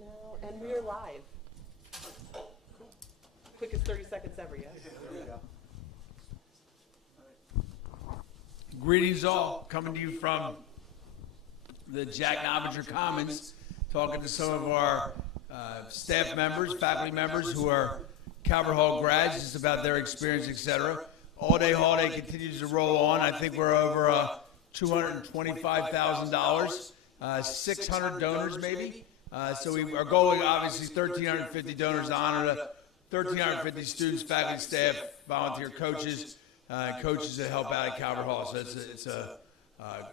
now, and we are live. Quickest 30 seconds ever, yeah? There we go. Greetings all, coming to you from the Jack Novinger Commons, talking to some of our staff members, faculty members who are Calvert Hall grads, just about their experience, etc. All Day Holiday continues to roll on. I think we're over $225,000, 600 donors maybe. So our goal is obviously 1,350 donors to honor the 1,350 students, faculty, staff, volunteer coaches, coaches that help out at Calvert Hall. So it's a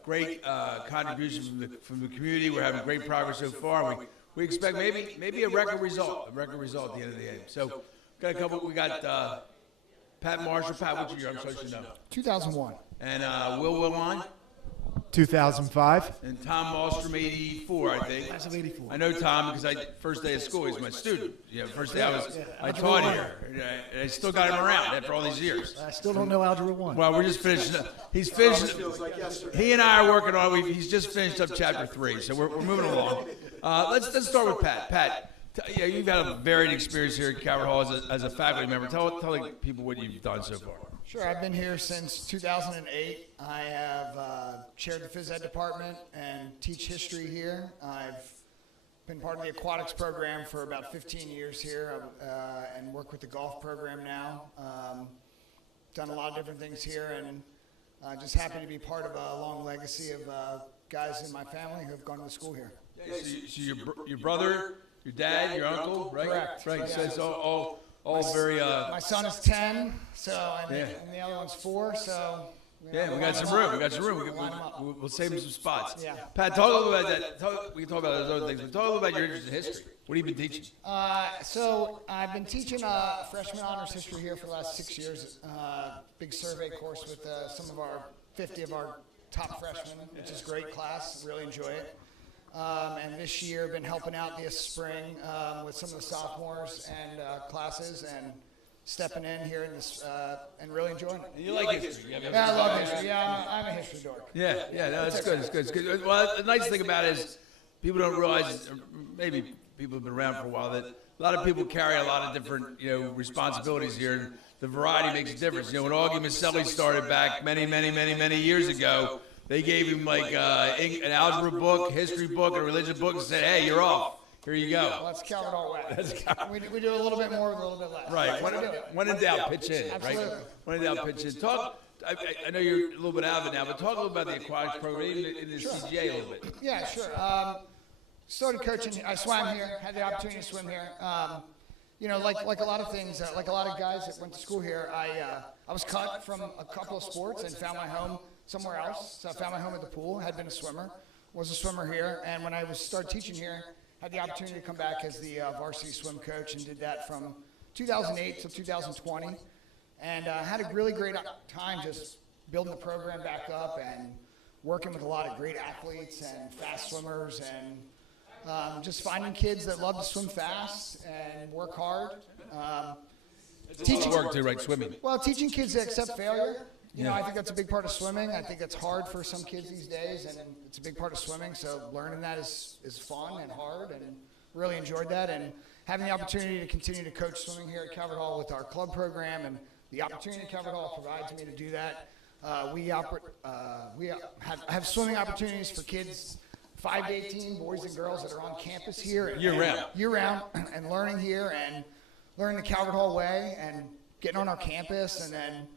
great contribution from the community. We're having great progress so far. We expect maybe a record result at the end of the game. So got a couple. We got Pat Marshall. Pat, what's your year? I'm supposed to know. 2001. And Will Willine. 2005. And Tom Malstrom, 84, I think. Class of 84. I know Tom because first day of school, he's my student. First day I taught here. And I still got him around after all these years. I still don't know Algebra 1. Well, we're just finishing. He's finished. He and I are working on. He's just finished up chapter 3, so we're moving along. Let's start with Pat. Pat, you've had a varied experience here at Calvert Hall as a faculty member. Tell the people what you've done so far. Sure, I've been here since 2008. I have chaired the phys ed department and teach history here. I've been part of the aquatics program for about 15 years here and work with the golf program now. Done a lot of different things here, and just happy to be part of a long legacy of guys in my family who have gone to school here. So your brother, your dad, your uncle, right? Correct. Right. Yeah. So it's all very. My son is 10, and the other one's 4, so. Yeah, we got some room. We'll save him some spots. Yeah. Pat, talk a little about that. We can talk about those other things, but talk a little about your interest in history. What have you been teaching? So I've been teaching freshman honors history here for the last 6 years. Big survey course with 50 of our top freshmen, which is a great class. Really enjoy it. And this year I've been helping out this spring with some of the sophomores and classes and stepping in here in this, and really enjoying it. You like history? Yeah, I love history. Yeah, I'm a history dork. Yeah, no, it's good. It's good. Well, the nice thing about it is people don't realize, or maybe people have been around for a while, that a lot of people carry a lot of different, responsibilities here. And the variety makes a difference. When Augie Maselli started back many years ago, they gave him like an algebra book, history book, and a religion book, and said, "Hey, you're off. Here you go." Well, that's Calvert Hall way. We do a little bit more with a little bit less. Right. When in doubt, pitch in. Absolutely. Right. When in doubt, pitch in. Talk. I know you're a little bit out of it now, but talk a little about the aquatics program, even in the CGA a little bit. Yeah, sure. Started coaching. I swam here. Had the opportunity to swim here. Like a lot of things, like a lot of guys that went to school here, I was cut from a couple of sports and found my home somewhere else. So I found my home at the pool. Had been a swimmer. Was a swimmer here, and when I started teaching here, had the opportunity to come back as the varsity swim coach, and did that from 2008 to 2020, and had a really great time just building the program back up and working with a lot of great athletes and fast swimmers, and just finding kids that love to swim fast and work hard. Teaching work too, right? Swimming. Well, teaching kids to accept failure. I think that's a big part of swimming. I think it's hard for some kids these days, and it's a big part of swimming. So learning that is fun and hard, and really enjoyed that. And having the opportunity to continue to coach swimming here at Calvert Hall with our club program, and the opportunity Calvert Hall provides me to do that. We have swimming opportunities for kids 5 to 18, boys and girls that are on campus here. Year round, and learning here and learning the Calvert Hall way and getting on our campus, and then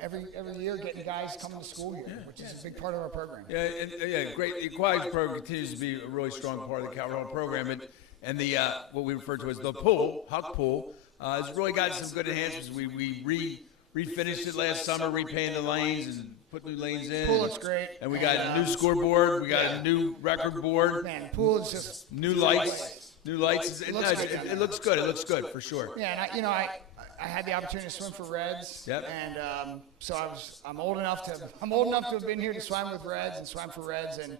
every year getting guys coming to school here, which is a big part of our program. Great. The aquatics program continues to be a really strong part of the Calvert Hall program, and the what we refer to as the pool, Huck Pool, has really got some good enhancements. We refinished it last summer, repainted the lanes and put new lanes in. Pool looks great. And we got a new scoreboard. We got a new record board. Man, pool is just new lights. New lights. It looks good. It looks good for sure. Yeah, and I had the opportunity to swim for Reds. Yep. And so I'm old enough to have been here to swim with Reds and swim for Reds, and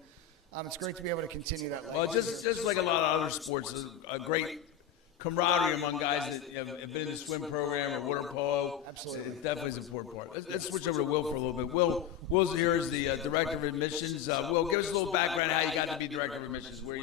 it's great to be able to continue that legacy. Well, just like a lot of other sports, a great camaraderie among guys that have been in the swim program or water polo. Absolutely. It definitely is an important part. Let's switch over to Will for a little bit. Will's here as the director of admissions. Will, give us a little background how you got to be director of admissions, where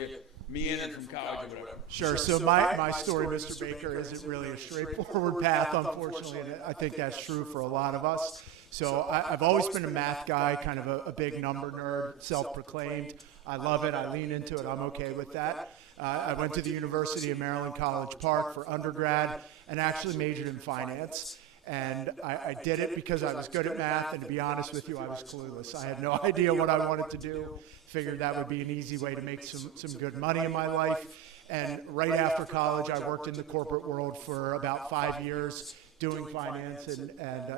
meandered from college or whatever. Sure. So my story, Mr. Baker, isn't really a straightforward path, unfortunately, and I think that's true for a lot of us. So I've always been a math guy, kind of a big number nerd, self-proclaimed. I love it. I lean into it. I'm okay with that. I went to the University of Maryland College Park for undergrad and actually majored in finance. And I did it because I was good at math, and to be honest with you, I was clueless. I had no idea what I wanted to do. Figured that would be an easy way to make some good money in my life. And right after college, I worked in the corporate world for about 5 years doing finance and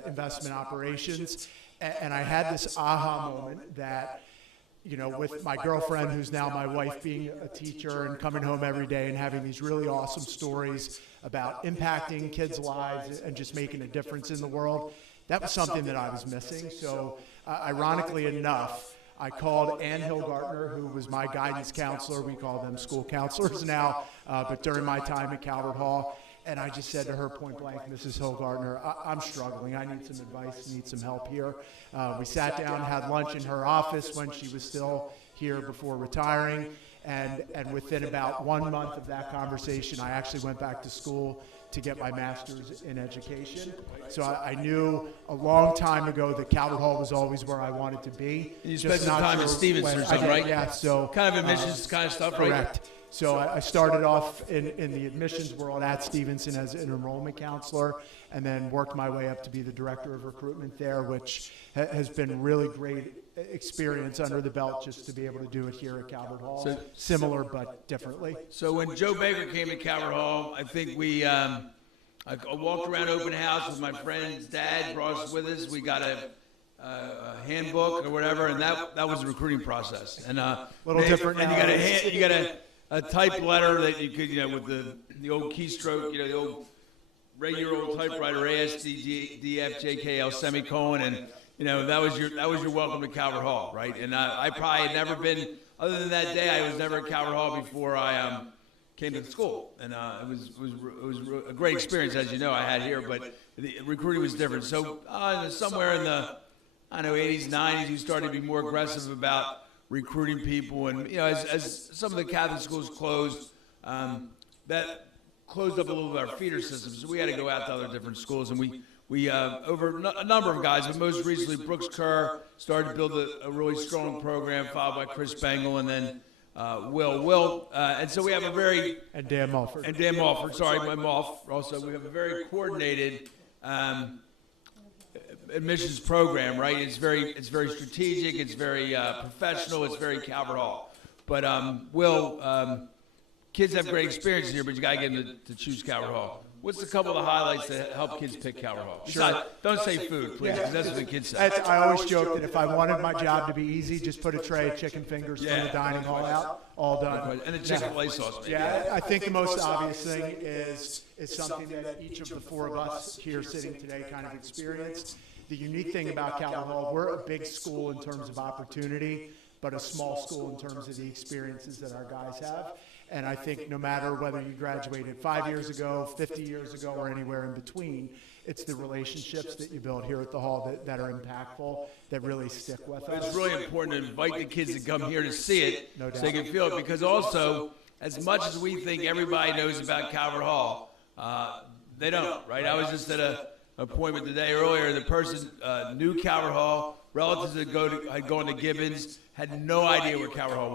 investment operations. And I had this aha moment that, you know, with my girlfriend, who's now my wife, being a teacher and coming home every day and having these really awesome stories about impacting kids' lives and just making a difference in the world, that was something that I was missing. So ironically enough, I called Ann Hillgartner, who was my guidance counselor. We call them school counselors now, but during my time at Calvert Hall, and I just said to her point blank, Mrs. Hillgartner, I'm struggling. I need some advice, need some help here. We sat down, had lunch in her office when she was still here before retiring, and within about 1 month of that conversation, I actually went back to school to get my master's in education. So I knew a long time ago that Calvert Hall was always where I wanted to be. You spent some time at Stevenson or something, right? Yeah, so kind of admissions kind of stuff, right? Correct. So I started off in the admissions world at Stevenson as an enrollment counselor, and then worked my way up to be the director of recruitment there, which has been really great experience under the belt just to be able to do it here at Calvert Hall. So, similar but differently. So when Joe Baker came to Calvert Hall, I think we I walked around open house with my friend's dad, brought us with us. We got a handbook or whatever, and that was the recruiting process. And little different. And you got a type letter that you could, you know, with the old keystroke, you know, the old regular old typewriter, ASDFJKL semicolon, and you know that was your welcome to Calvert Hall, right? And I probably had never been, other than that day, I was never at Calvert Hall before I came to the school, and it was a great experience, as you know, I had here, but the recruiting was different. So somewhere in the 80s, 90s, you started to be more aggressive about recruiting people, and you know, as some of the Catholic schools closed, that closed up a little bit of our feeder systems. So we had to go out to other different schools, and we over a number of guys, but most recently Brooks Kerr started to build a really strong program, followed by Chris Bengal, and then Will, and so we have a very and Dan Mulford. Sorry, my Mulf. Also, we have a very coordinated admissions program, right? It's very strategic. It's very professional. It's very Calvert Hall. But kids have great experiences here, but you got to get them to choose Calvert Hall. What's a couple of the highlights that help kids pick Calvert Hall? Sure. Don't say food, please, because that's what the kids say. I always joke that if I wanted my job to be easy, just put a tray of chicken fingers from the dining hall out, all done. And the Chick-fil-A sauce. Maybe. Yeah, I think the most obvious thing is something that each of the four of us here sitting today kind of experienced. The unique thing about Calvert Hall, we're a big school in terms of opportunity, but a small school in terms of the experiences that our guys have. And I think no matter whether you graduated 5 years ago, 50 years ago, or anywhere in between, it's the relationships that you build here at the Hall that are impactful, that really stick with us. It's really important to invite the kids to come here to see it, No doubt. so they can feel it, because also, as much as we think everybody knows about Calvert Hall, they don't, right? I was just at an appointment today earlier. The person knew Calvert Hall, relatives that had gone to Gibbons, had no idea where Calvert Hall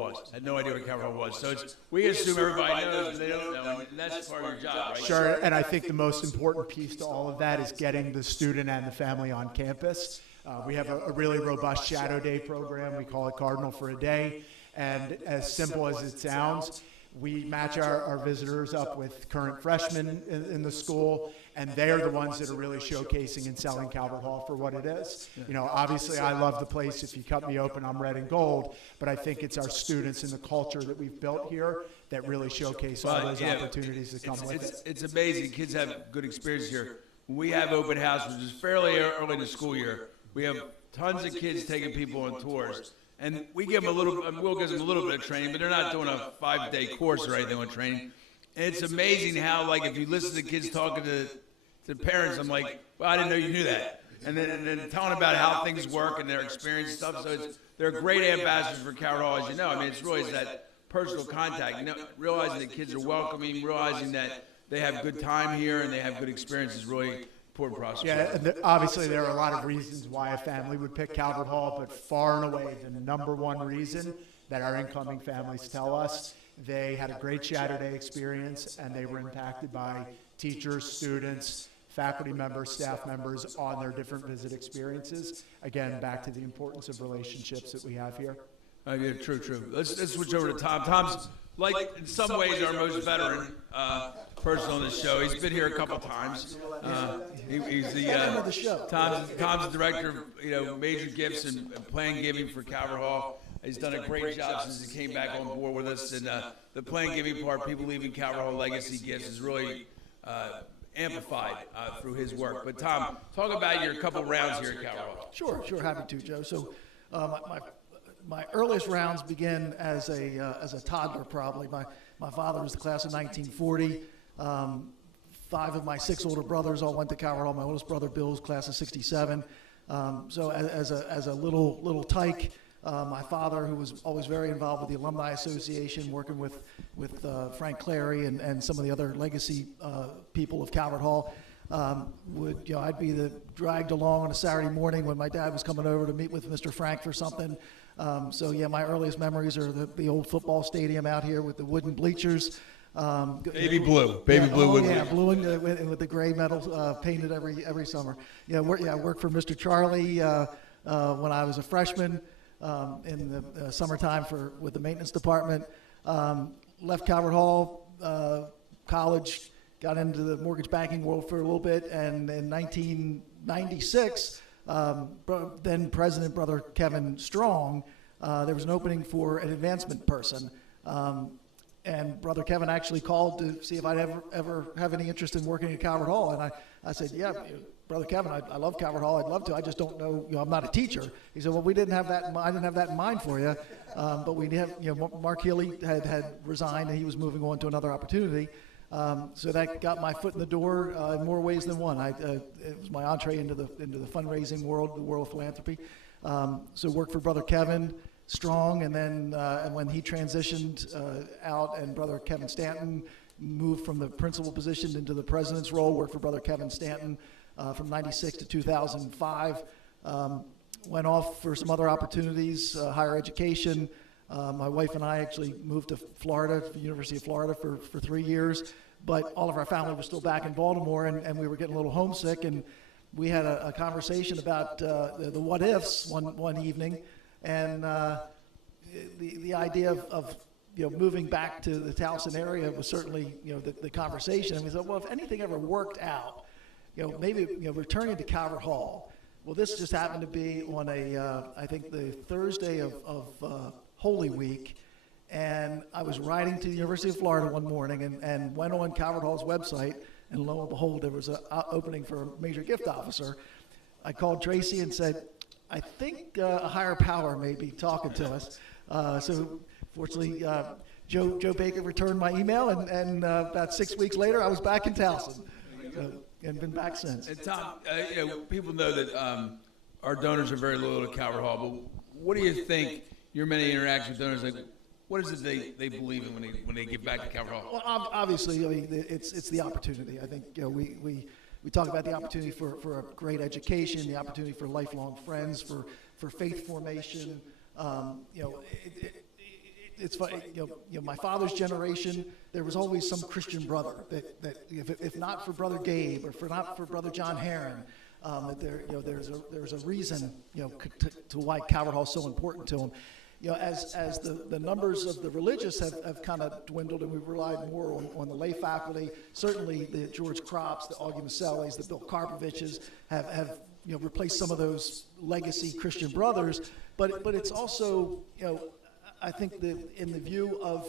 was. So we assume everybody knows, but they don't know, and that's part of your job, right? Sure, and I think the most important piece to all of that is getting the student and the family on campus. We have a really robust shadow day program. We call it Cardinal for a Day. And as simple as it sounds, we match our visitors up with current freshmen in the school, and they are the ones that are really showcasing and selling Calvert Hall for what it is. You know, obviously I love the place. If you cut me open, I'm red and gold, but I think it's our students and the culture that we've built here that really showcase all those opportunities that come with it. It's amazing. Kids have good experience here. When we have open house, which is fairly early in the school year, we have tons of kids taking people on tours. And we give them Will gives them a little bit of training, but they're not doing a 5-day course or anything on training. And it's amazing how, like, if you listen to kids talking to parents, I'm like, well, I didn't know you knew that. And then telling about how things work and their experience and stuff. So they're great ambassadors for Calvert Hall, as you know. I mean, it's really that personal contact, realizing that kids are welcoming, realizing that they have good time here and they have good experiences, really important process. Yeah, and obviously there are a lot of reasons why a family would pick Calvert Hall, but far and away the number one reason that our incoming families tell us, they had a great Saturday experience and they were impacted by teachers, students, faculty members, staff members on their different visit experiences. Again, back to the importance of relationships that we have here. Yeah, true. Let's switch over to Tom. Tom's, like, in some ways, our most veteran person on the show. He's been here a couple times. He's the Tom's the director of major gifts and plan giving for Calvert Hall. He's done a great job since he came back on board with us. And the plan giving part, people leaving Calvert Hall legacy gifts, is really amplified through his work. But Tom, talk about your couple rounds here at Calvert Hall. Sure, happy to, Joe. So my earliest rounds begin as a toddler, probably. My father was the class of 1940. 5 of my 6 older brothers all went to Calvert Hall. My oldest brother, Bill, was class of 67. So as a little tyke, my father, who was always very involved with the Alumni Association, working with Frank Clary and some of the other legacy people of Calvert Hall, I'd be dragged along on a Saturday morning when my dad was coming over to meet with Mr. Frank for something. So yeah, my earliest memories are the old football stadium out here with the wooden bleachers. Baby blue wooden. Yeah, blue and with the gray metal painted every summer. I worked for Mr. Charlie when I was a freshman in the summertime with the maintenance department. Left Calvert Hall college, got into the mortgage banking world for a little bit, and in 1996, then President Brother Kevin Strong, there was an opening for an advancement person. And Brother Kevin actually called to see if I'd ever have any interest in working at Calvert Hall. And I said, yeah, Brother Kevin, I love Calvert Hall. I'd love to. I just don't know, I'm not a teacher. He said, well, I didn't have that in mind for you. But we have, Mark Healy had resigned and he was moving on to another opportunity. So that got my foot in the door in more ways than one. It was my entree into the fundraising world, the world of philanthropy. So worked for Brother Kevin Strong, and then and when he transitioned out, and Brother Kevin Stanton moved from the principal position into the president's role, worked for Brother Kevin Stanton from 96 to 2005. Went off for some other opportunities, higher education. My wife and I actually moved to Florida, the University of Florida, for 3 years. But all of our family was still back in Baltimore, and we were getting a little homesick. And we had a conversation about the what ifs one evening, and the idea of moving back to the Towson area was certainly the conversation. And we said, well, if anything ever worked out, maybe returning to Calvert Hall. Well, this just happened to be on I think the Thursday of Holy Week, and I was riding to the University of Florida one morning and went on Calvert Hall's website, and lo and behold, there was an opening for a major gift officer. I called Tracy and said, I think a higher power may be talking to us. So fortunately, Joe Baker returned my email, and about 6 weeks later, I was back in Towson, and been back since. And Tom, people know that our donors are very loyal to Calvert Hall, but what do you think your many interactions with donors, like, what is it they believe in when they get back to Calvert Hall? Well, obviously, it's the opportunity. I think we talk about the opportunity for a great education, the opportunity for lifelong friends, for faith formation. It's funny, my father's generation, there was always some Christian brother that if not for Brother Gabe or not for Brother John Heron, that there's a reason to why Calvert Hall is so important to him. As the numbers of the religious have kind of dwindled, and we've relied more on the lay faculty. Certainly, the George Cropps, the Augie Masellis, the Bill Karpoviches have replaced some of those legacy Christian brothers. But it's also I think in the view of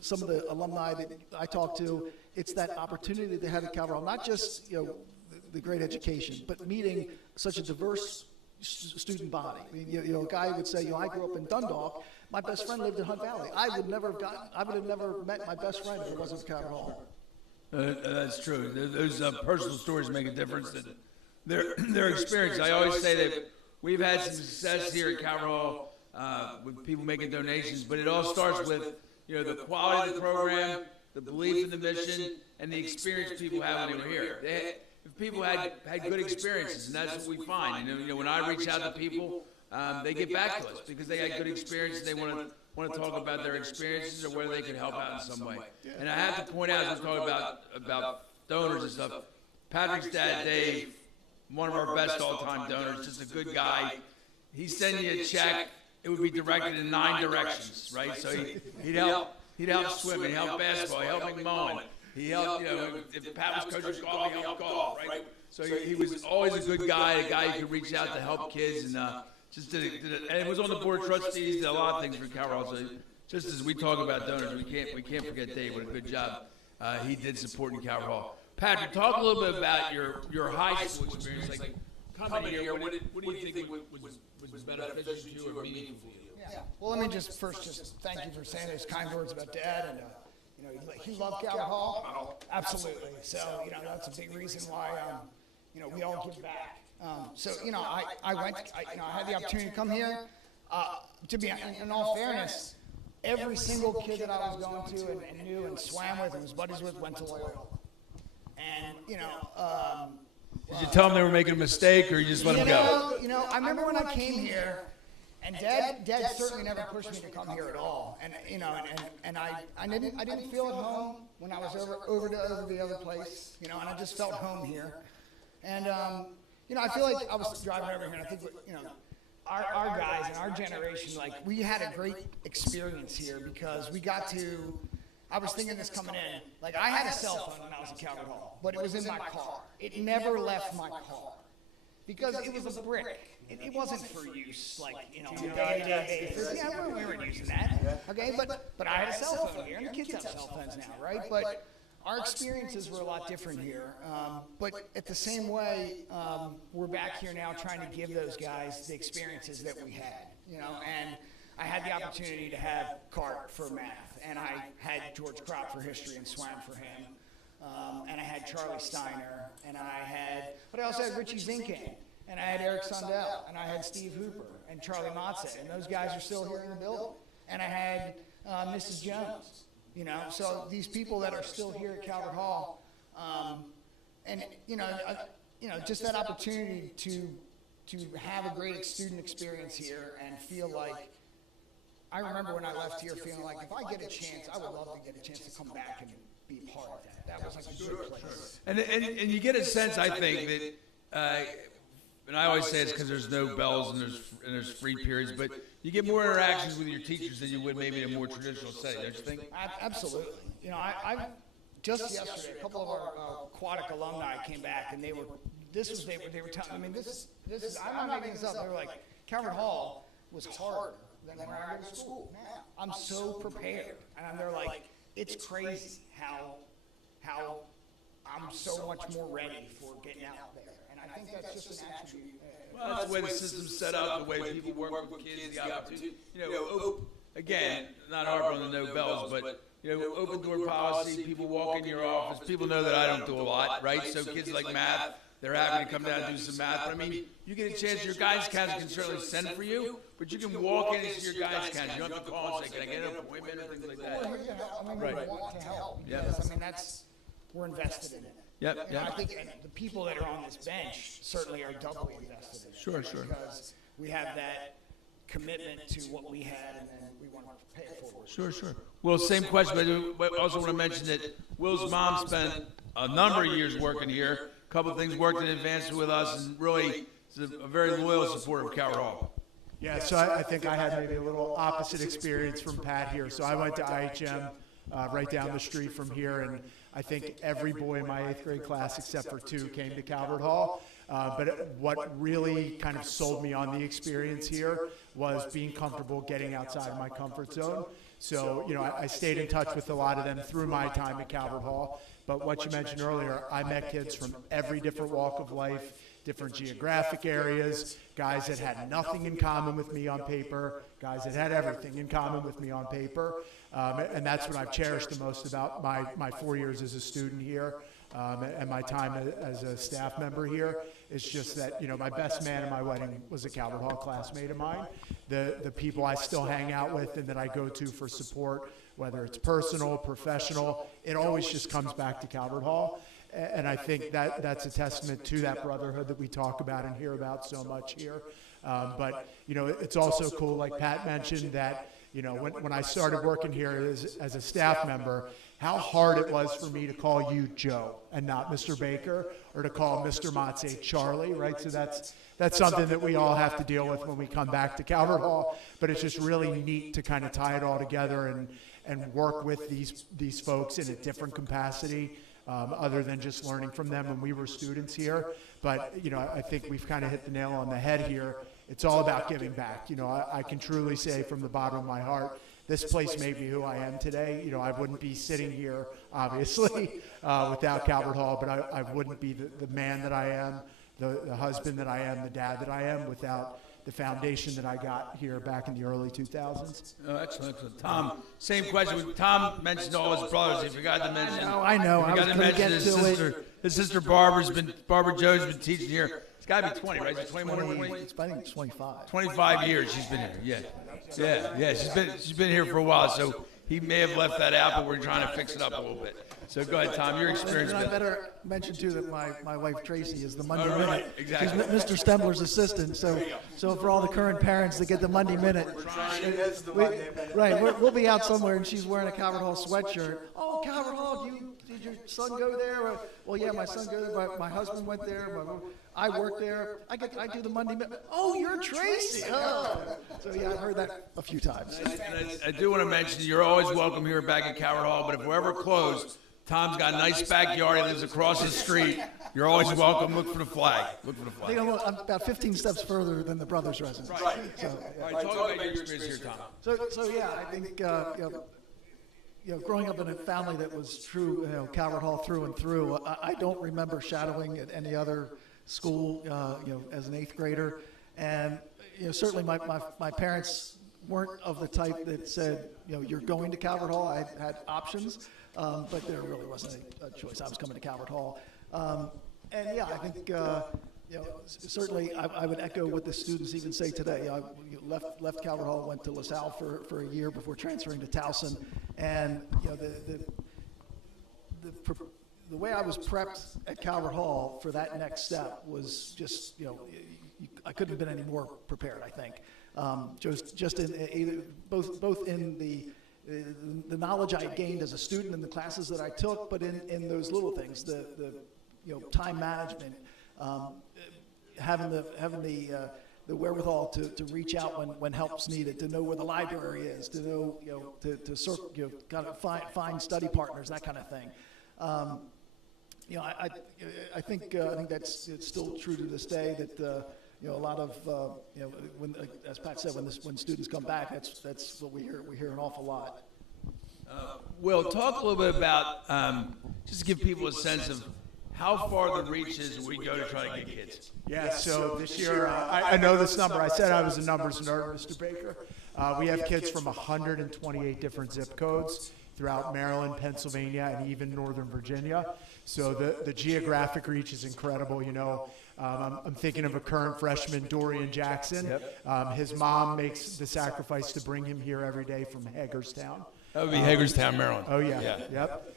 some of the alumni that I talk to, it's that opportunity that they had at Calvert Hall, not just the great education, but meeting such a diverse student body. I mean, a guy would say, I grew up in Dundalk. My best friend lived in Hunt Valley. I would have never met my best friend if it wasn't for Calvert Hall. That's true. Those personal stories make a difference. Their experience. I always say that we've had some success here at Calvert Hall with people making donations, but it all starts with the quality of the program, the belief in the mission, and the experience people have when they were here. If people had good experiences, and that's what we find. When I reach out to people, they get back to us because they had good experiences. They want to talk about their experiences or whether they can help out in some way. And I have to point out, as we're talking about donors and stuff, Patrick's dad, Dave, one of our best all-time donors, just a good guy. He'd send you a check. It would be directed in 9 directions, right? So he'd help swimming, he'd help basketball, he'd help McMullen. He helped, if Pat was coaching golf, he helped golf, right? So he was always a good guy, a guy who could reach out to help kids, and and it was on the board of trustees, did a lot of things for Cal Raleigh. So just as we talk about donors, we can't forget Dave. What a good job he did supporting Cal Raleigh. Patrick, talk a little bit about your high school experience. Like coming here, what do you think was beneficial to you or meaningful to you? Yeah. Well, let me just thank you for saying those kind words about Dad, and he loved Calvert Hall. Absolutely. So that's a big reason why we all give back. I had the opportunity to come here. To be in all fairness, every single kid that I was going to and knew and swam with and was buddies with went to Loyola. And did you tell them they were making a mistake, or you just let them go? I remember when I came here, and Dad certainly never pushed me to come here at all. And I didn't feel at home when I was over the other place. And I just felt home here. And I feel like I was driving over here, and I think our guys and our generation, like, we had a great experience here because we got to. I was thinking this coming in. Like, I had a cell phone when I was at Calvert Hall, but it was in my car. It never left my car because it was a brick. It wasn't for use, like, on a day-to-day basis. Yeah, we weren't using that. Okay, but I had a cell phone here, and the kids have cell phones now, right? But our experiences were a lot different here. But at the same way, we're back here now trying to give those guys the experiences that we had, and I had the opportunity to have Cart for math, and I had George Kropp for history and swam for him, and I had Charlie Steiner, and but I also had Richie Zinkin, and I had Eric Sundell, and I had Steve Hooper, and Charlie Motze, and those guys are still here in the building, and I had Mrs. Jones, so these people that are still here at Calvert Hall, and just that opportunity to have a great student experience here and feel like. I remember when I left here feeling like if I get a chance, I would love to get a chance to come back and be a part of that. That was like a good place. And you get a sense, I think, that, and I always say it's because there's no bells and there's free periods, but you get more interactions with your teachers than you would maybe in a more traditional setting, don't you think? Absolutely. I just yesterday, a couple of our aquatic alumni came back, and they were telling me, this is, I'm not making this up. They were like, Calvert Hall was harder than when I go to school. Now, I'm so prepared. And they're like, it's crazy how I'm so much more ready for getting out there. And I think that's just an attribute. Well, that's the way the system's set up, the way people work with kids, the opportunity. Again, not harping on the no bells, but open door policy, people walk in your office, people know that I don't do a lot, right? So kids like math, they're happy to come down and do some math. But I mean, you get a chance, your guidance counselor can certainly send for you, but you can walk in and see your guidance counselor. You don't have to call and say, can I get an appointment or things like that. We want to help. Yep. Because, we're invested in it. Yep. I think the people that are on this bench certainly are doubly invested in it. Sure. Because we have that commitment to what we had, and then we want to pay it forward. Sure. Well, same question, but I also want to mention that Will's mom spent a number of years working here. A couple of things worked in advance with us, and really is a very loyal supporter of Calvert Hall. Yeah, so I think I had maybe a little opposite experience from Pat here. So I went to IHM right down the street from here, and I think every boy in my 8th grade class except for 2 came to Calvert Hall. But what really kind of sold me on the experience here was being comfortable getting outside of my comfort zone. So, I stayed in touch with a lot of them through my time at Calvert Hall. But what you mentioned earlier, I met kids from every different walk of life, different geographic areas, guys that had nothing in common with me on paper, guys that had everything in common with me on paper. And that's what I've cherished the most about my 4 years as a student here. And my time as a staff member here. It's just that, my best man at my wedding was a Calvert Hall classmate of mine. The people I still hang out with and that I go to for support whether it's personal, professional, it always just comes back to Calvert Hall. And I think that's a testament to that brotherhood that we talk about and hear about so much here. But, you know, it's also cool, like Pat mentioned, that, you know, when I started working here as a staff member, how hard it was for me to call you Joe and not Mr. Baker, or to call Mr. Motze Charlie, right? So that's something that we all have to deal with when we come back to Calvert Hall. But it's just really neat to kind of tie it all together and work with these folks in a different capacity, other than just learning from them when we were students here. But, you know, I think we've kind of hit the nail on the head here. It's all about giving back. You know, I can truly say from the bottom of my heart, this place made me who I am today. You know, I wouldn't be sitting here, obviously, without Calvert Hall, but I wouldn't be the man that I am, the husband that I am, the dad that I am, without the foundation that I got here back in the early 2000s. Oh, excellent. Tom, same question. Tom mentioned all his brothers. He forgot to mention. I know. He forgot to mention his sister Barbara Jones, been teaching here. It's got to be 20, right? Is it 21 or 20? I think it's 25. 25 years she's been here. Yeah. She's been here for a while. So he may have left that out, but we're trying to fix it up a little bit. So go ahead, Tom. Your experience. And I better mention too that my wife Tracy is the Monday right, Minute. exactly. She's Mr. Stembler's assistant. So for all the current parents that get the Monday Minute, we'll be out somewhere and she's wearing a Calvert Hall sweatshirt. Oh, Calvert Hall, did your son go there? Well, yeah, my son goes there. My husband went there. I work there. I do the Monday Minute. Oh, you're Tracy. Oh. So yeah, I've heard that a few times. I do want to mention you're always welcome here back at Calvert Hall, but if we're ever closed, Tom's got a nice backyard. He lives across the street. You're always welcome. Look for the flag. Look for the flag. I'm about 15 steps further than the brothers' residence. Right. So, All right, talk about your experience here, Tom. So yeah, I think growing up in a family that was true, Calvert Hall through and through. I don't remember shadowing at any other school, as an 8th grader, and certainly my parents weren't of the type that said, you're going to Calvert Hall. I had options, but there really wasn't a choice. I was coming to Calvert Hall, and yeah, I think certainly I would echo what the students even say today. I left Calvert Hall, went to LaSalle for a year before transferring to Towson, and the way I was prepped at Calvert Hall for that next step was just, I couldn't have been any more prepared, I think. Just in both in the knowledge I gained as a student in the classes that I took, but in those little things, the time management, having the wherewithal to reach out when help's needed, to know where the library is, to know to kind of find study partners, that kind of thing. I think that's it's still true to this day that a lot of when, as Pat said, when students come back, that's what we hear. We hear an awful lot. Will, talk a little bit about just to give people a sense of how far the reach is we go to try to get kids. Yeah, so this year, I know this number. I said I was a numbers nerd, Mr. Baker. We have kids from 128 different zip codes throughout Maryland, Pennsylvania, and even Northern Virginia. So the geographic reach is incredible. I'm thinking of a current freshman, Dorian Jackson. Yep. His mom makes the sacrifice to bring him here every day from Hagerstown. That would be Hagerstown, Maryland. Oh, yeah. Yep.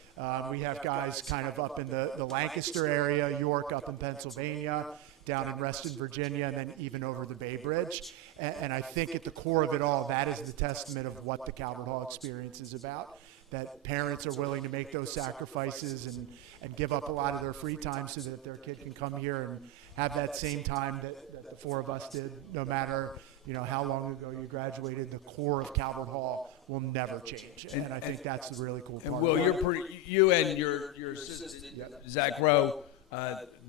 We have guys kind of up in the Lancaster area, York up in Pennsylvania, down in Reston, Virginia, and then even over the Bay Bridge. And I think at the core of it all, that is the testament of what the Calvert Hall experience is about, that parents are willing to make those sacrifices and give up a lot of their free time so that their kid can come here and have that same time that the four of us did, no matter how long ago you graduated. The core of Calvert Hall will never change, and I think that's the really cool part. And Will, you and your assistant, Zach Rowe,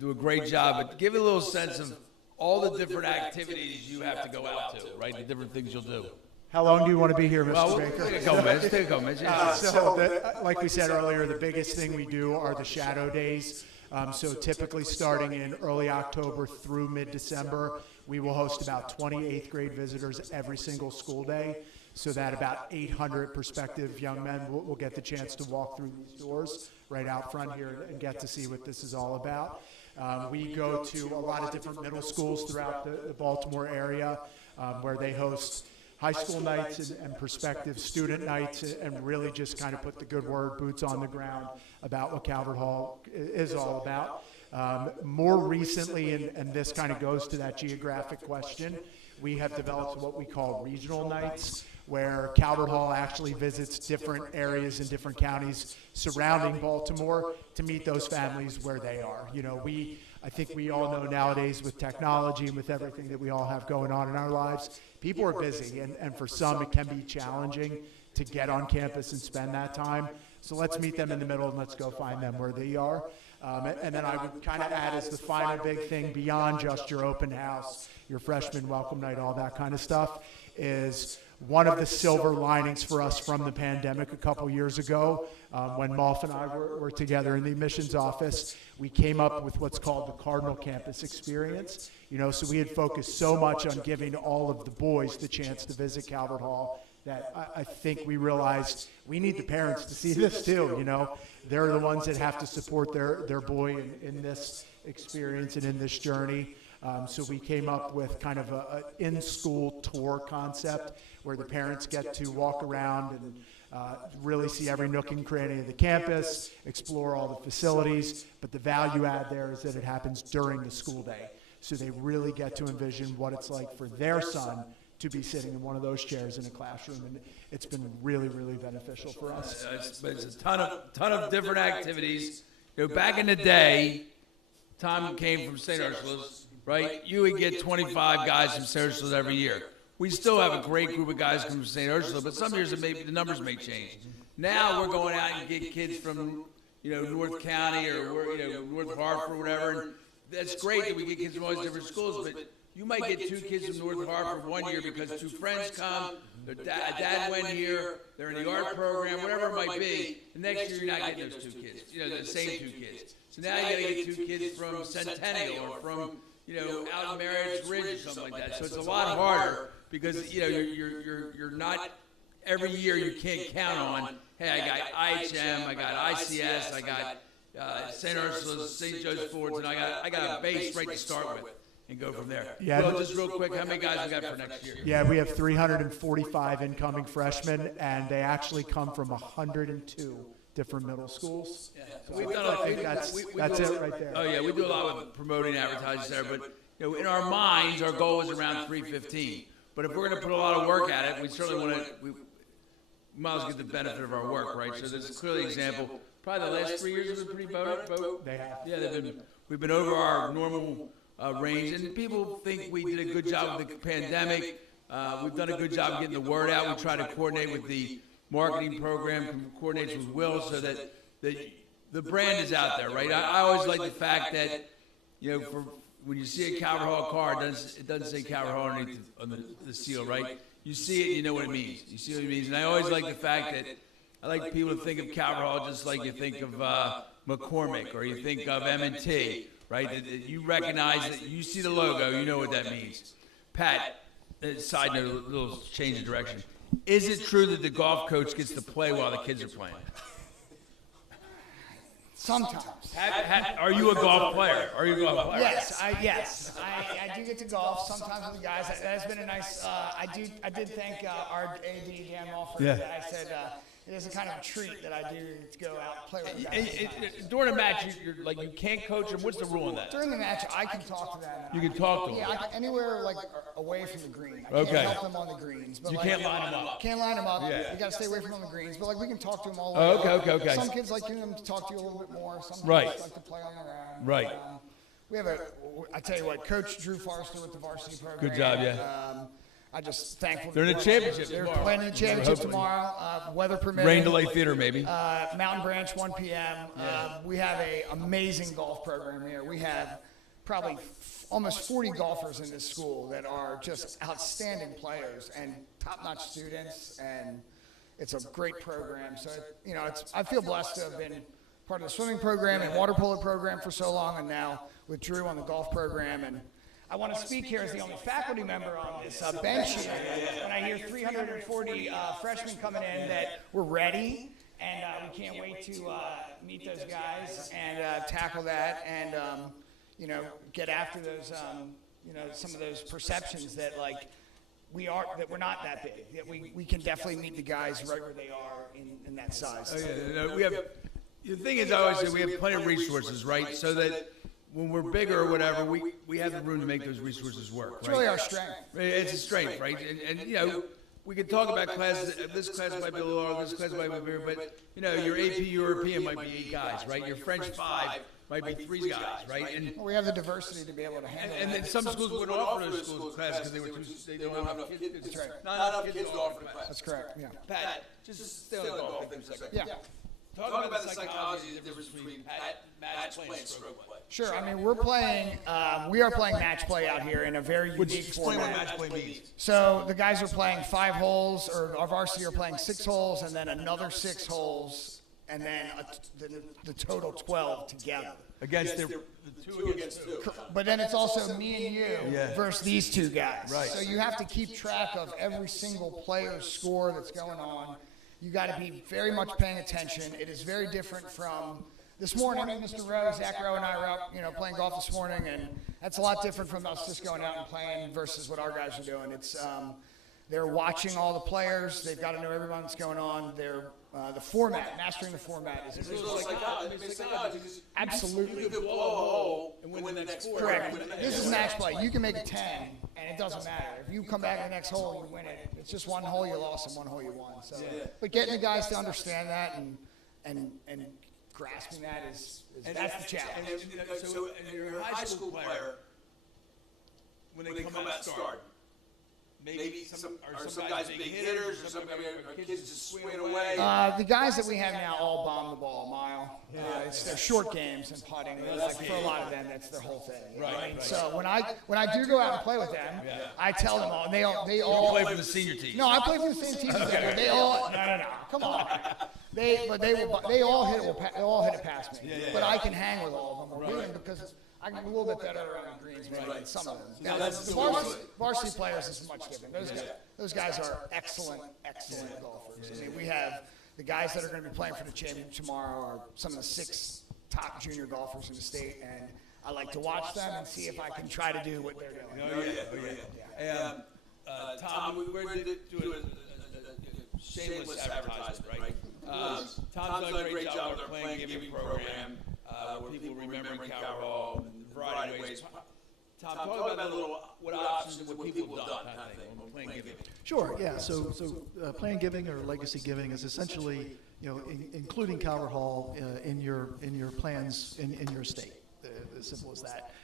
do a great job. But give it a little sense of all the different activities you have to go out to, right? The different things you'll do. How long do you want to be here, Mr. Baker? Take a couple minutes. Take a couple minutes. Yeah. Like we said earlier, the biggest thing we do are the shadow days. So typically starting in early October through mid-December, we will host about 20 8th grade visitors every single school day, so that about 800 prospective young men will get the chance to walk through these doors right out front here and get to see what this is all about. We go to a lot of different middle schools throughout the Baltimore area where they host high school nights and prospective student nights, and really just kind of put the good word, boots on the ground, about what Calvert Hall is all about. More recently, and this kind of goes to that geographic question, we have developed what we call regional nights, where Calvert Hall actually visits different areas in different counties surrounding Baltimore to meet those families where they are. You know, I think we all know nowadays with technology and with everything that we all have going on in our lives, people are busy, and for some it can be challenging to get on campus and spend that time. So let's meet them in the middle and let's go find them where they are. And then I would kind of add as the final big thing beyond just your open house, your freshman welcome night, all that kind of stuff, is one of the silver linings for us from the pandemic a couple years ago, when Molf and I were together in the admissions office, we came up with what's called the Cardinal Campus Experience. You know, so we had focused so much on giving all of the boys the chance to visit Calvert Hall that I think we realized we need the parents to see this too. You know, they're the ones that have to support their boy in this experience and in this journey. So we came up with kind of an in-school tour concept where the parents get to walk around and really see every nook and cranny of the campus, explore all the facilities, but the value add there is that it happens during the school day. So they really get to envision what it's like for their son to be sitting in one of those chairs in a classroom, and it's been really, really beneficial for us. It's a ton of different activities. You know, back in the day, Tom came from St. Ursula's, right? You would get 25 guys from St. Ursula's every year. We still have a great group of guys from St. Ursula, but some years the numbers may change. Now we're going out and get kids from, you know, North County or, you know, North Hartford or whatever. And that's great that we get kids from all these different schools, but you might get 2 kids from North Hartford one year because 2 friends come, their dad went here, they're in the art program, whatever it might be. The next year you're not getting those 2 kids, you know, the same 2 kids. So now you got to get 2 kids from Centennial or from, you know, out in Marriott Ridge or something like that. So it's a lot harder because, you know, you're not, every year you can't count on, hey, I got IHM, I got ICS, I got St. Ursula's, St. Joe's Fords, and I got a base right to start with and go from there. Yeah. Well, just real quick, how many guys we got for next year? Yeah, we have 345 incoming freshmen, and they actually come from 102 different middle schools. Yeah. So We've I done a think that's we it do right there. Oh yeah, we do a lot with promoting advertising there, but you know, in our minds, our goal is around 315. But if we're going to put a lot of work at it, we certainly want to. We might as well get the benefit of our work, right? So there's clearly an example. Probably the last 3 years have been pretty boat. They have. Yeah, we've been over our normal range, and people think we did a good job with the pandemic. We've done a good job getting the word out. We try to coordinate with the marketing program, coordinate with Will, so that the brand is out there, right? I always like the fact that, you know, when you see a Calvert Hall car, it doesn't say Calvert Hall underneath on the seal, right? You see it, you know what it means. You see what it means, and I always like the fact that I like people to think of Calvert Hall just like you think of McCormick or you think of M&T, right? That you recognize that you see the logo, you know what that means. Pat, side note, a little change of direction. Is it true that the golf coach gets to play while the kids are playing? Sometimes. Are you a golf player? Are you a golf player? Yes, I do get to golf sometimes with the guys. That has been a nice. I did thank our AD again for that. I said it is a kind of a treat that I do to go out and play with the guys. During a match, you're like you can't coach them. What's the rule on that? During the match, I can talk to them. You can talk to them. Yeah, anywhere like away from the green. I Okay. can't help them on the greens. But You like, can't line them up. Can't line them up. Yeah. You got to stay away from them on the greens. But like we can talk to them all. Oh, over. okay. Some kids like them to talk to you a little bit more. Some kids Right. like to play on their own. Right. We have I tell you what, Coach Drew Forrester with the varsity program. Good job, yeah. I just thankful. They're in the championship They're tomorrow. playing in the championship Hopefully. tomorrow. Weather permitting. Rain Delay Theater, maybe. Mountain Branch, 1 p.m. We have a amazing golf program here. We have probably almost 40 golfers in this school that are just outstanding players and top-notch students, and it's a great program. So, you know, I feel blessed to have been part of the swimming program and water polo program for so long, and now with Drew on the golf program. And I want to speak here as the only faculty member on this bench here. And I hear 340 freshmen coming in that we're ready, and we can't wait to meet those guys and tackle that and, you know, get after those, you know, some of those perceptions that, like, we're not that big. That we can definitely meet the guys right where they are in that size. Oh, yeah. No, we have. The thing is, I always say we have plenty of resources, right? So that when we're bigger or whatever, we have the room to make those resources work. It's right? really our strength. It's a strength, right? And you know, we can talk about classes. This class might be a little lower, this class might be bigger, but you know, your AP European might be 8 guys, right? Your French 5 might be 3 guys, right? And Well, we have the diversity to be able to handle and that. then some schools wouldn't offer those schools classes because they don't have enough kids. That's right. Not enough kids to offer the class. That's correct. Yeah. Pat, just stay on the golf thing for a second. Yeah. Talk about the psychology of the difference between match play and stroke play. Sure. I mean, we are playing match play out here in a very unique Explain what format. match play means. So the guys are playing 5 holes, or our varsity are playing 6 holes, and then another 6 holes, and then the total 12 together. Against the 2 against 2. But then it's also me and you versus these 2 guys. Right. So you have to keep track of every single player's score that's going on. You got to be very much paying attention. It is very different from this morning. Mr. Rowe, Zach Rowe, and I were out, playing golf this morning, and that's a lot different from us just going out and playing versus what our guys are doing. It's they're watching all the players. They've got to know everyone that's going on. They're the format, mastering the format is absolutely You could blow a hole and win the next 4. correct. This is match play. You can make a 10, and it doesn't matter. If you come back in the next hole, you win it. It's just one hole you lost and one hole you won. So, but getting the guys to understand that and grasping that is that's the challenge. So you're a high school player when they come out start. Maybe some guys big hitters, or some kids just swinging away. The guys that we have now all bomb the ball a mile. It's their short games and putting. Like for a lot of them, that's their whole thing. You know what I mean? So when I do go out and play with them, I tell them all, and they all play for the senior team. No, I play for the same team. But they all no, come on. They all hit it past me. But I can hang with all of them. Because I'm a little bit better around greens maybe than some of them. Now, the varsity players is much different. Those guys are excellent golfers. I mean, we have the guys that are going to be playing for the championship tomorrow are some of the 6 top junior golfers in the state, and I like to watch them and see if I can try to do what they're doing. Oh, yeah. Tom, we're going to do a shameless advertisement, right? Tom's done a great job with our playing giving program. Where people remembering Calvert Hall in a variety of ways. Tom, talk about a little what options and what people have done kind of thing on playing giving. Sure, yeah. So plan giving or legacy giving is essentially, including Calvert Hall in your plans in your state. As simple as that.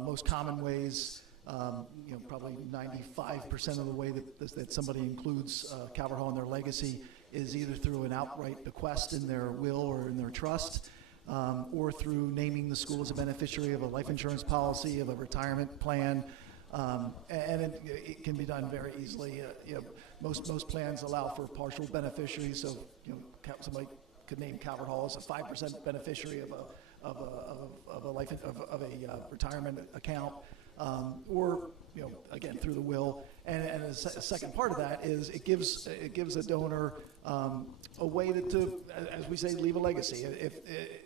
Most common ways, probably 95% of the way that somebody includes Calvert Hall in their legacy is either through an outright bequest in their will or in their trust. Or through naming the school as a beneficiary of a life insurance policy, of a retirement plan, and it can be done very easily. Most plans allow for partial beneficiaries, so somebody could name Calvert Hall as a 5% beneficiary of a retirement account, or again through the will. And a second part of that is it gives a donor a way to, as we say, leave a legacy. If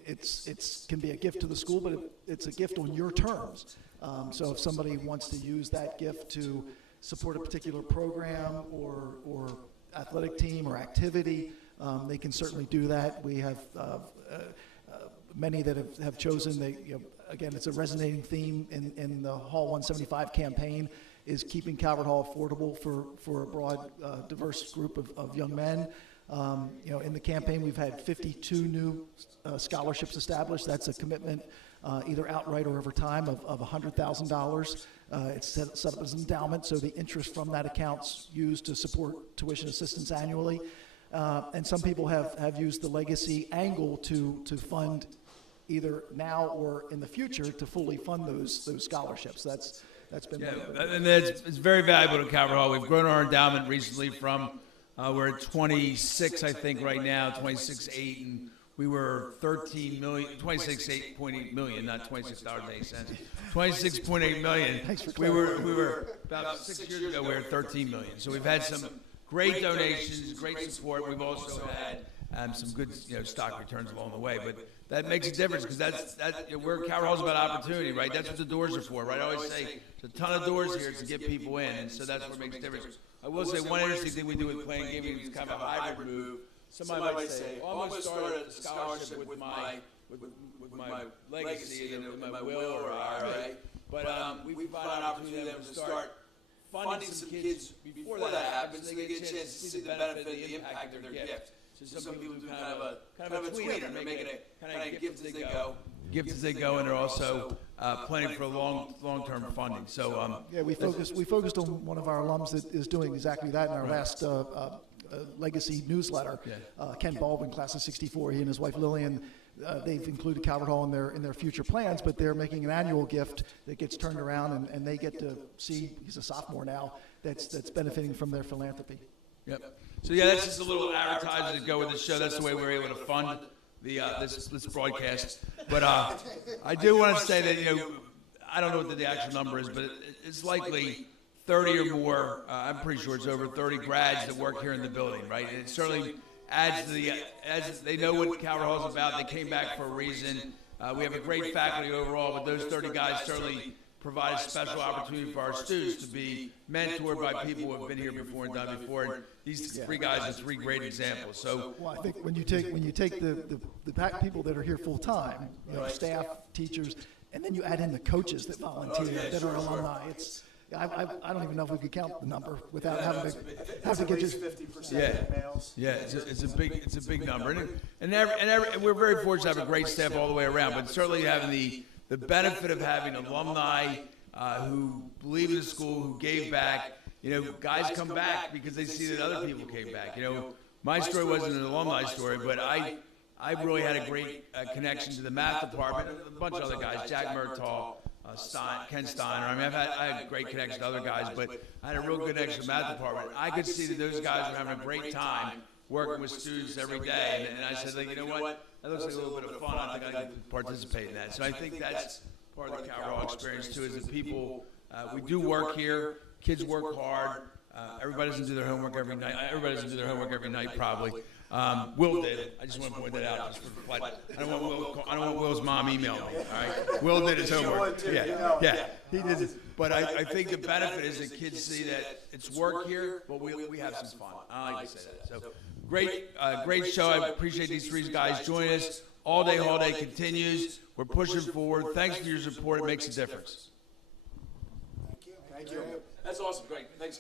it's can be a gift to the school, but it's a gift on your terms. So if somebody wants to use that gift to support a particular program or athletic team or activity, they can certainly do that. We have many that have chosen. Again, it's a resonating theme in the Hall 175 campaign. Is keeping Calvert Hall affordable for a broad, diverse group of young men. In the campaign, we've had 52 new scholarships established. That's a commitment, either outright or over time, of $100,000. It's set up as an endowment, so the interest from that account's used to support tuition assistance annually. And some people have used the legacy angle to fund either now or in the future to fully fund those scholarships. That's been and it's very valuable to Calvert Hall. We've grown our endowment recently from we're at 26, I think, right now, 26.8, and we were 26.8 million, not $26.08. 26.8 million. We were about 6 years ago. We were 13 million. So we've had some great donations, great support. We've also had some good stock returns along the way. But that makes a difference because we're Coward Hall's about opportunity, right? That's what the doors are for, right? I always say there's a ton of doors here to get people in, and so that's what makes a difference. I will say one interesting thing we do with playing gaming is kind of a hybrid move. Somebody might say, "Oh, I'm going to start a scholarship with my legacy and with my will or IRA." But we find an opportunity for them to start funding some kids before that happens, so they get a chance to see the benefit, the impact of their gift. So some people do kind of a tweener, and make it a kind of gift as they go. Gift as they go, and they're also planning for long-term funding. So yeah, we focused on one of our alums that is doing exactly that in our last legacy newsletter. Ken Baldwin, class of '64, he and his wife Lillian. They've included Calvert Hall in their future plans, but they're making an annual gift that gets turned around, and they get to see, he's a sophomore now, that's benefiting from their philanthropy. Yep. So yeah, that's just a little advertising to go with the show. That's the way we're able to fund the this broadcast. But I do want to say that I don't know what the actual number is, but it's likely 30 or more. I'm pretty sure it's over 30 grads that work here in the building, right? And it certainly adds to as they know what Calvert Hall is about. They came back for a reason. We have a great faculty overall, but those 30 guys certainly provide a special opportunity for our students to be mentored by people who have been here before and done before. And these three guys are three great examples. So, well, I think when you take the people that are here full time, staff, teachers, and then you add in the coaches that volunteer that are alumni, it's. I don't even know if we could count the number without having to get just 50% males. Yeah, it's a big number, and we're very fortunate to have a great staff all the way around. But certainly having the benefit of having alumni who believe in the school, who gave back. Guys come back because they see that other people came back. My story wasn't an alumni story, but I really had a great connection to the math department. A bunch of other guys, Jack Murtaugh. Ken Steiner. I mean, I had a great connection to other guys, but I had a real good connection to the math department. I could see that those guys were having a great time working with students every day, and I said, you know what? That looks like a little bit of fun. I think I could participate in that. So I think that's part of the Calvert Hall experience too. Is that people we do work here. Kids work hard. Everybody doesn't do their homework every night. Everybody doesn't do their homework every night, probably. Will did. I just want to point that out. Just for I don't want Will's mom emailing me. All right. Will did his homework. Yeah, he did it. But I think the benefit is that kids see that it's work here, but we have some fun. I like to say that. So great show. I appreciate these three guys joining us. All day holiday continues. We're pushing forward. Thanks for your support. It makes a difference. Thank you. That's awesome. Great. Thanks.